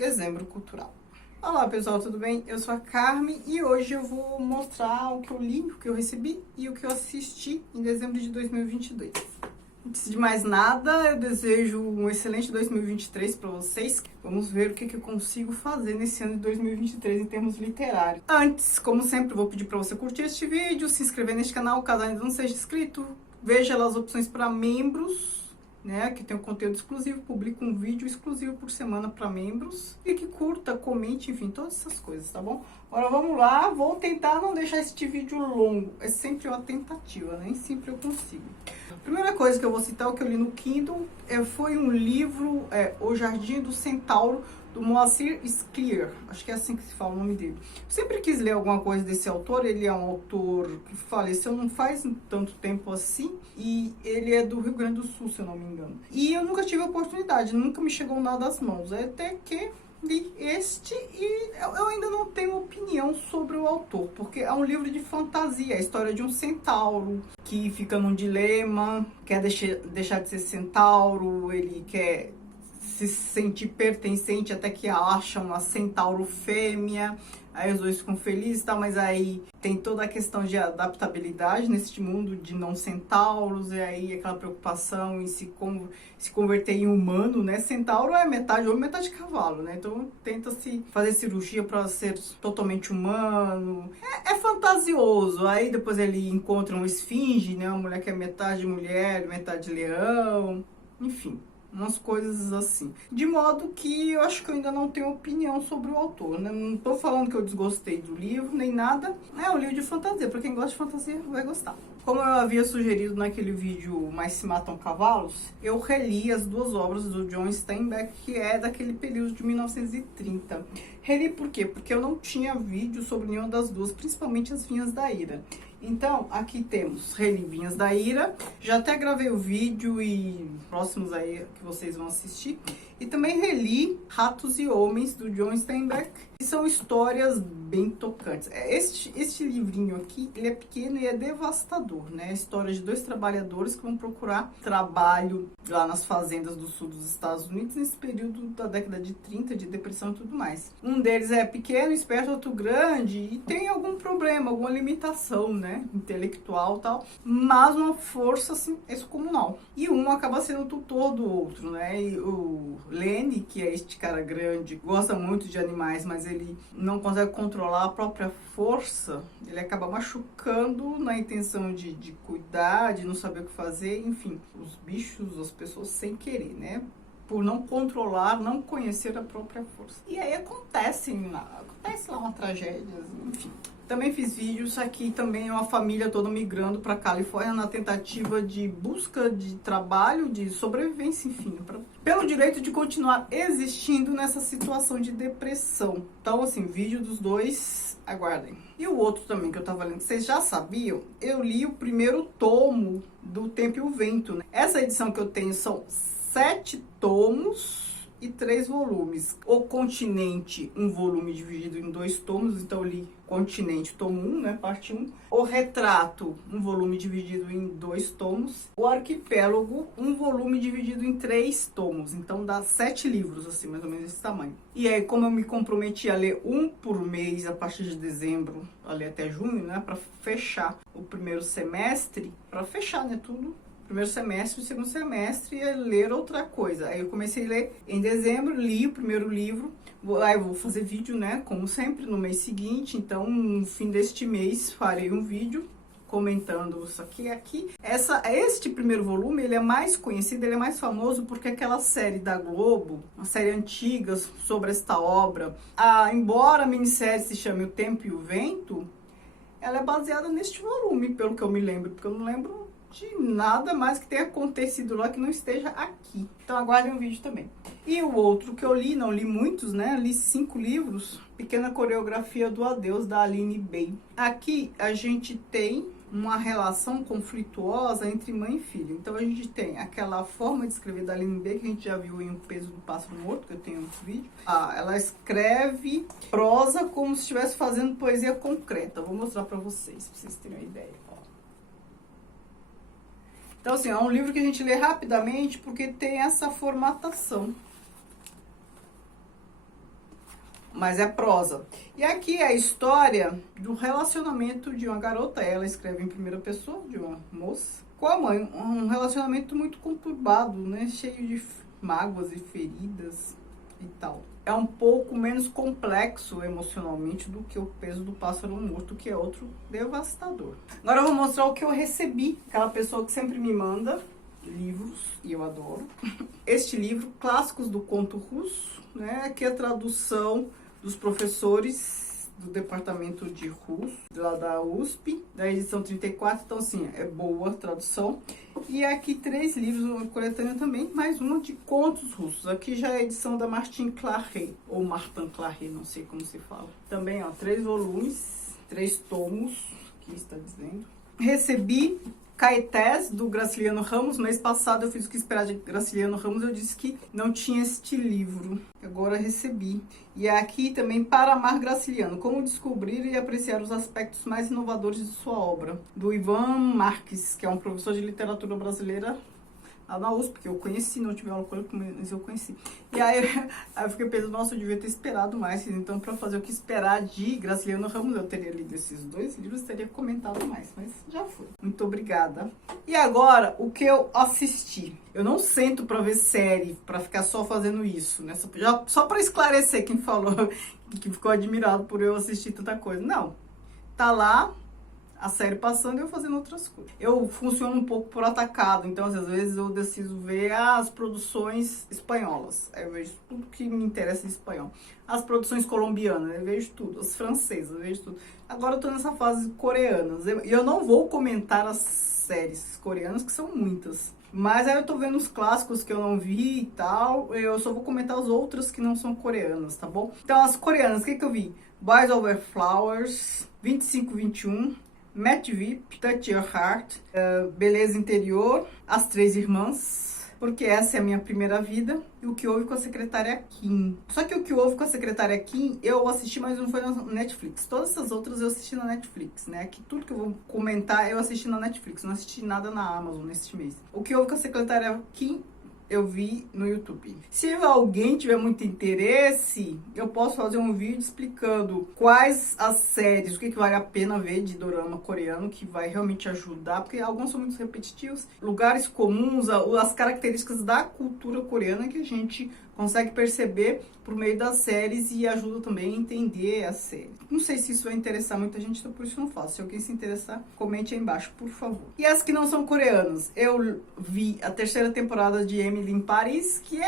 Dezembro Cultural. Olá pessoal, tudo bem? Eu sou a Carmen e hoje eu vou mostrar o que eu li, o que eu recebi e o que eu assisti em dezembro de 2022. Antes de mais nada, eu desejo um excelente 2023 para vocês. Vamos ver o que eu consigo fazer nesse ano de 2023 em termos literários. Antes, como sempre, eu vou pedir para você curtir este vídeo, se inscrever neste canal caso ainda não seja inscrito. Veja lá as opções para membros, né, que tem um conteúdo exclusivo, publico um vídeo exclusivo por semana para membros. E que curta, comente, enfim, todas essas coisas, tá bom? Agora vamos lá, vou tentar não deixar este vídeo longo. É sempre uma tentativa, nem sempre eu consigo. A primeira coisa que eu vou citar, o que eu li no Kindle, foi um livro, O Jardim do Centauro, do Moacir Scliar, acho que é assim que se fala o nome dele. Eu sempre quis ler alguma coisa desse autor, ele é um autor que faleceu não faz tanto tempo assim, e ele é do Rio Grande do Sul, se eu não me engano. E eu nunca tive a oportunidade, nunca me chegou nada às mãos, até que li este e eu ainda não tenho opinião sobre o autor, porque é um livro de fantasia, a história de um centauro que fica num dilema, quer deixar de ser centauro, ele quer se sentir pertencente até que acha uma centauro fêmea, aí os dois ficam felizes, tá? Mas aí tem toda a questão de adaptabilidade neste mundo de não centauros, e aí aquela preocupação em se converter em humano, né? Centauro é metade homem, metade cavalo, né? Então tenta-se fazer cirurgia para ser totalmente humano. É fantasioso. Aí depois ele encontra uma esfinge, né? Uma mulher que é metade mulher, metade leão, enfim, umas coisas assim. De modo que eu acho que eu ainda não tenho opinião sobre o autor, né? Não tô falando que eu desgostei do livro, nem nada. É um livro de fantasia, pra quem gosta de fantasia vai gostar. Como eu havia sugerido naquele vídeo Mas Se Matam Cavalos, eu reli as duas obras do John Steinbeck, que é daquele período de 1930. Reli por quê? Porque eu não tinha vídeo sobre nenhuma das duas, principalmente as Vinhas da Ira. Então, aqui temos Reli Vinhas da Ira, já até gravei o vídeo e próximos aí que vocês vão assistir. E também reli Ratos e Homens, do John Steinbeck, que são histórias bem tocantes. Este livrinho aqui, ele é pequeno e é devastador, né? A história de dois trabalhadores que vão procurar trabalho lá nas fazendas do sul dos Estados Unidos, nesse período da década de 30, de depressão e tudo mais. Um deles é pequeno, esperto, outro grande, e tem algum problema, alguma limitação, né? Intelectual e tal, mas uma força, assim, excomunal. E um acaba sendo o tutor do outro, né? E o Lenny, que é este cara grande, gosta muito de animais, mas ele não consegue controlar a própria força, ele acaba machucando na intenção de cuidar, de não saber o que fazer, enfim, os bichos, as pessoas sem querer, né? Por não controlar, não conhecer a própria força. E aí acontece lá uma tragédia, enfim. Também fiz vídeos aqui, também uma família toda migrando para Califórnia na tentativa de busca de trabalho, de sobrevivência, enfim, pelo direito de continuar existindo nessa situação de depressão. Então, assim, vídeo dos dois, aguardem. E o outro também que eu tava lendo, vocês já sabiam? Eu li o primeiro tomo do Tempo e o Vento, né? Essa edição que eu tenho são 7 tomos e 3 volumes. O Continente, um volume dividido em 2 tomos, então eu li Continente, tomo 1, né, parte 1. O Retrato, um volume dividido em 2 tomos. O Arquipélago, um volume dividido em 3 tomos, então dá 7 livros, assim, mais ou menos esse tamanho. E aí, como eu me comprometi a ler um por mês a partir de dezembro, a ler até junho, né, para fechar o primeiro semestre, para fechar, né, tudo. Primeiro semestre, o segundo semestre ia ler outra coisa. Aí eu comecei a ler em dezembro, li o primeiro livro. Aí eu vou fazer vídeo, né, como sempre, no mês seguinte. Então, no fim deste mês, farei um vídeo comentando isso aqui e aqui. Este primeiro volume, ele é mais conhecido, ele é mais famoso porque aquela série da Globo, uma série antiga sobre esta obra, embora a minissérie se chame O Tempo e o Vento, ela é baseada neste volume, pelo que eu me lembro, porque eu não lembro de nada mais que tenha acontecido lá que não esteja aqui. Então aguardem o vídeo também. E o outro que eu li, não li muitos, né? Li 5 livros. Pequena Coreografia do Adeus, da Aline Bay. Aqui a gente tem uma relação conflituosa entre mãe e filha. Então a gente tem aquela forma de escrever da Aline Bay, que a gente já viu em O Peso do Pássaro Morto, que eu tenho outro vídeo. Ela escreve prosa como se estivesse fazendo poesia concreta. Vou mostrar pra vocês terem uma ideia. Então, assim, é um livro que a gente lê rapidamente porque tem essa formatação. mas é prosa. E aqui é a história do relacionamento de uma garota, ela escreve em primeira pessoa, de uma moça, com a mãe. Um relacionamento muito conturbado, né? Cheio de mágoas e feridas e tal. É um pouco menos complexo emocionalmente do que O Peso do Pássaro Morto, que é outro devastador. Agora eu vou mostrar o que eu recebi. Aquela pessoa que sempre me manda livros, e eu adoro. Este livro, Clássicos do Conto Russo, né? Aqui é a tradução dos professores do departamento de russo, lá da USP, da edição 34, então assim, é boa a tradução. E aqui 3 livros, uma coletânea também, mais uma de contos russos. Aqui já é a edição da Martin Claret, ou Martin Claret, não sei como se fala. Também, ó, 3 volumes, 3 tomos, aqui está dizendo. Recebi Caetés, do Graciliano Ramos. Mês passado eu fiz O Que Esperar de Graciliano Ramos, eu disse que não tinha este livro. Agora recebi. E aqui também Para Amar Graciliano, Como Descobrir e Apreciar os Aspectos Mais Inovadores de Sua Obra, do Ivan Marques, que é um professor de literatura brasileira lá na USP, porque eu conheci, não tive aula com ele, mas eu conheci. E aí eu fiquei pensando, nossa, eu devia ter esperado mais. Então, para fazer O Que Esperar de Graciliano Ramos, eu teria lido esses 2 livros, teria comentado mais, mas já foi. Muito obrigada. E agora, o que eu assisti. Eu não sento para ver série, para ficar só fazendo isso, né? Só para esclarecer quem falou, que ficou admirado por eu assistir tanta coisa. Não, tá lá a série passando e eu fazendo outras coisas. Eu funciono um pouco por atacado, então às vezes eu decido ver as produções espanholas. Aí eu vejo tudo que me interessa em espanhol. As produções colombianas, eu vejo tudo. As francesas, eu vejo tudo. Agora eu tô nessa fase coreanas. E eu não vou comentar as séries coreanas, que são muitas. Mas aí eu tô vendo os clássicos que eu não vi e tal. Eu só vou comentar as outras que não são coreanas, tá bom? Então as coreanas, o que eu vi? Boys Over Flowers, 2521, Matt VIP, Touch Your Heart, Beleza Interior, As Três Irmãs, Porque Essa é a Minha Primeira Vida, e O Que Houve com a Secretária Kim. Só que O Que Houve com a Secretária Kim eu assisti, mas não foi na Netflix. Todas essas outras eu assisti na Netflix, né? Que tudo que eu vou comentar eu assisti na Netflix, não assisti nada na Amazon neste mês. O Que Houve com a Secretária Kim eu vi no YouTube. Se alguém tiver muito interesse, eu posso fazer um vídeo explicando quais as séries, o que vale a pena ver de dorama coreano, que vai realmente ajudar, porque alguns são muito repetitivos, lugares comuns, as características da cultura coreana que a gente consegue perceber por meio das séries e ajuda também a entender a série. Não sei se isso vai interessar muita gente, então por isso não faço. Se alguém se interessar, comente aí embaixo, por favor. E as que não são coreanas, eu vi a 3ª temporada de Emily em Paris, que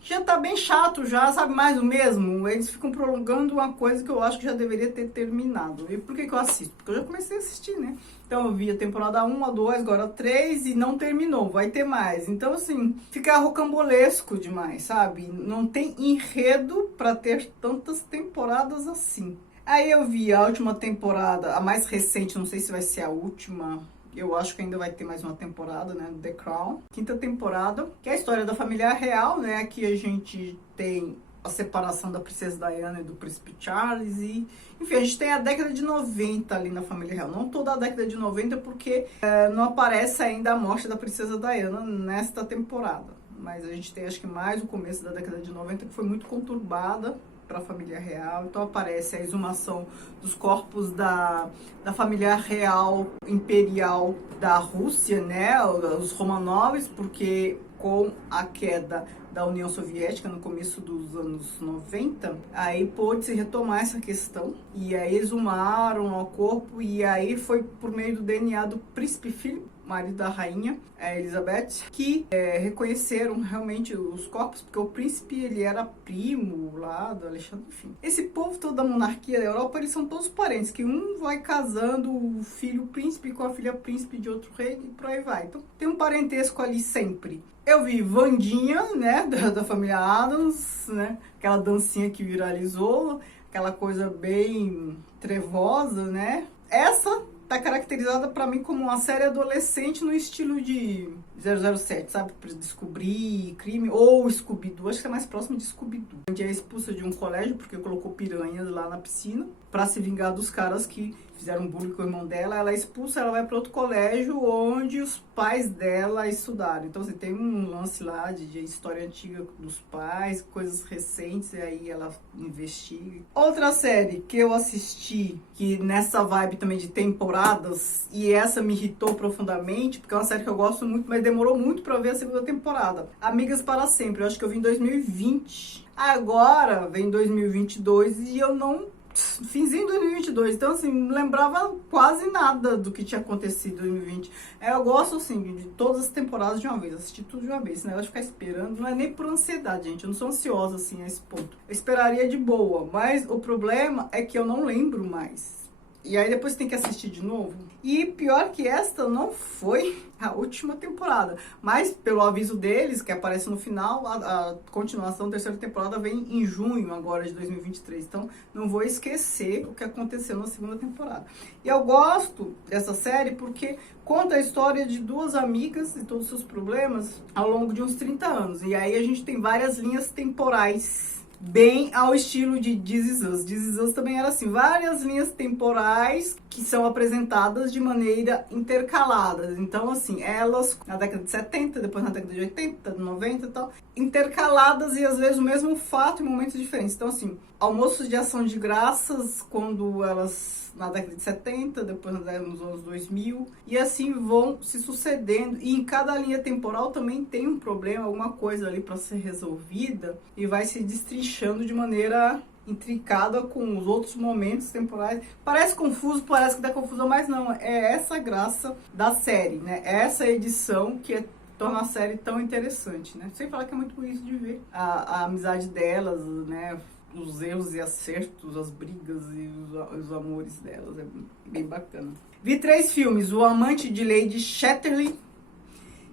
já tá bem chato, já sabe, mais o mesmo. Eles ficam prolongando uma coisa que eu acho que já deveria ter terminado. E por que eu assisto? Porque eu já comecei a assistir, né? Então eu vi a temporada 1, a 2, agora a 3 e não terminou, vai ter mais. Então assim, fica rocambolesco demais, sabe? Não tem enredo pra ter tantas temporadas assim. Aí eu vi a última temporada, a mais recente, não sei se vai ser a última, eu acho que ainda vai ter mais uma temporada, né? The Crown. 5ª temporada, que é a história da família real, né? Aqui a gente tem a separação da princesa Diana e do príncipe Charles e... Enfim, a gente tem a década de 90 ali na família real. Não toda a década de 90 porque não aparece ainda a morte da princesa Diana nesta temporada. Mas a gente tem acho que mais o começo da década de 90 que foi muito conturbada para a família real. Então aparece a exumação dos corpos da família real imperial da Rússia, né? Os Romanovs, porque com a queda da União Soviética no começo dos anos 90, aí pôde-se retomar essa questão e aí exumaram o corpo e aí foi por meio do DNA do príncipe Philip, marido da rainha Elizabeth, que reconheceram realmente os corpos, porque o príncipe ele era primo lá do Alexandre, enfim. Esse povo todo da monarquia da Europa, eles são todos parentes, que um vai casando o filho príncipe com a filha príncipe de outro rei e por aí vai. Então tem um parentesco ali sempre. Eu vi Wandinha, né, da família Addams, né, aquela dancinha que viralizou, aquela coisa bem trevosa, né. Essa tá caracterizada pra mim como uma série adolescente no estilo de 007, sabe? Pra descobrir crime. Ou Scooby-Doo, acho que é mais próximo de Scooby-Doo. A gente é expulsa de um colégio porque colocou piranhas lá na piscina pra se vingar dos caras que fizeram bullying com o irmão dela. Ela é expulsa, ela vai para outro colégio onde os pais dela estudaram. Então, assim, tem um lance lá de história antiga dos pais, coisas recentes, e aí ela investiga. Outra série que eu assisti, que nessa vibe também de temporadas, e essa me irritou profundamente, porque é uma série que eu gosto muito, mas demorou muito pra ver a segunda temporada. Amigas para Sempre, eu acho que eu vi em 2020. Agora vem 2022 e eu não... Finzinho de 2022, então assim, não lembrava quase nada do que tinha acontecido em 2020. Eu gosto, assim, de todas as temporadas de uma vez, assistir tudo de uma vez, esse negócio de ficar esperando, não é nem por ansiedade, gente, eu não sou ansiosa, assim, a esse ponto. Eu esperaria de boa, mas o problema é que eu não lembro mais. E aí depois tem que assistir de novo. E pior que esta não foi a última temporada. Mas pelo aviso deles, que aparece no final, a continuação da terceira temporada vem em junho agora de 2023. Então não vou esquecer o que aconteceu na segunda temporada. E eu gosto dessa série porque conta a história de duas amigas e todos os seus problemas ao longo de uns 30 anos. E aí a gente tem várias linhas temporais, bem ao estilo de This Is Us. This Is Us também era assim, várias linhas temporais que são apresentadas de maneira intercalada. Então, assim, elas na década de 70, depois na década de 80, 90 e tal, intercaladas e às vezes o mesmo fato em momentos diferentes. Então, assim, almoços de ação de graças, quando elas na década de 70, depois nos anos 2000, e assim vão se sucedendo. E em cada linha temporal também tem um problema, alguma coisa ali para ser resolvida, e vai se destrinchando de maneira intricada com os outros momentos temporais. Parece confuso, parece que dá confusão, mas não, é essa a graça da série, né? É essa edição que torna a série tão interessante, né? Sem falar que é muito bonito de ver a amizade delas, né? Os erros e acertos, as brigas e os amores delas, é bem bacana. Vi 3 filmes, O Amante de Lady Chatterley,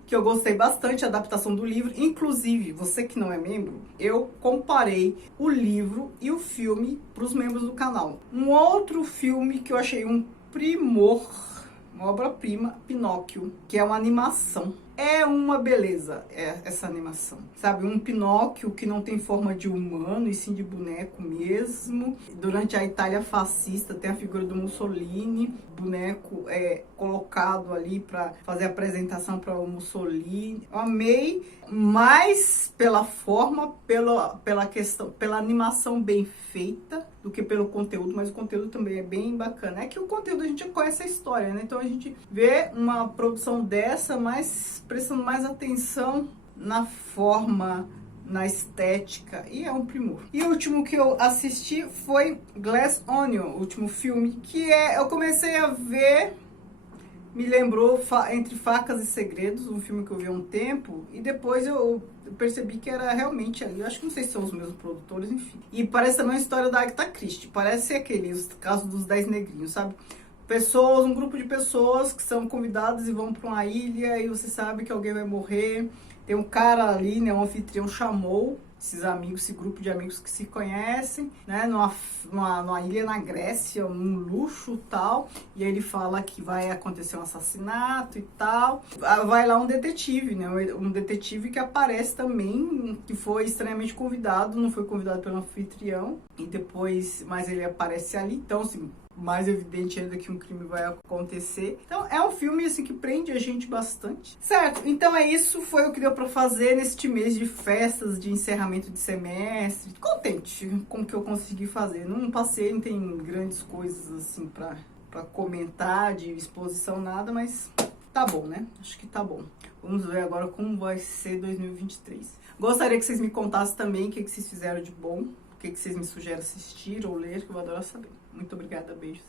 que eu gostei bastante, a adaptação do livro. Inclusive, você que não é membro, eu comparei o livro e o filme para os membros do canal. Um outro filme que eu achei um primor, uma obra-prima, Pinóquio, que é uma animação. É uma beleza essa animação, sabe? Um Pinóquio que não tem forma de humano e sim de boneco mesmo. Durante a Itália fascista tem a figura do Mussolini, boneco colocado ali para fazer a apresentação para o Mussolini. Eu amei mais pela forma, pela questão, pela animação bem feita do que pelo conteúdo, mas o conteúdo também é bem bacana. É que o conteúdo a gente já conhece a história, né? Então a gente vê uma produção dessa, mas prestando mais atenção na forma, na estética, e é um primor. E o último que eu assisti foi Glass Onion, o último filme, que eu comecei a ver, me lembrou Entre Facas e Segredos, um filme que eu vi há um tempo, e depois eu percebi que era realmente ali, eu acho que não sei se são os mesmos produtores, enfim. E parece também uma história da Agatha Christie, parece ser os casos dos 10 negrinhos, sabe? Pessoas, um grupo de pessoas que são convidadas e vão para uma ilha e você sabe que alguém vai morrer. Tem um cara ali, né, um anfitrião chamou esses amigos, esse grupo de amigos que se conhecem, né, numa ilha na Grécia, um luxo tal, e aí ele fala que vai acontecer um assassinato e tal. Vai lá um detetive, né, um detetive que aparece também, que foi estranhamente convidado, não foi convidado pelo anfitrião, e depois, mas ele aparece ali, então assim, mais evidente ainda que um crime vai acontecer. Então é um filme assim que prende a gente bastante. Certo, então é isso, foi o que deu pra fazer neste mês de festas, de encerramento de semestre. Contente com o que eu consegui fazer. Não passei, não tem grandes coisas assim pra comentar, de exposição, nada, mas tá bom, né? Acho que tá bom. Vamos ver agora como vai ser 2023. Gostaria que vocês me contassem também o que vocês fizeram de bom, o que vocês me sugerem assistir ou ler, que eu vou adorar saber. Muito obrigada, beijos.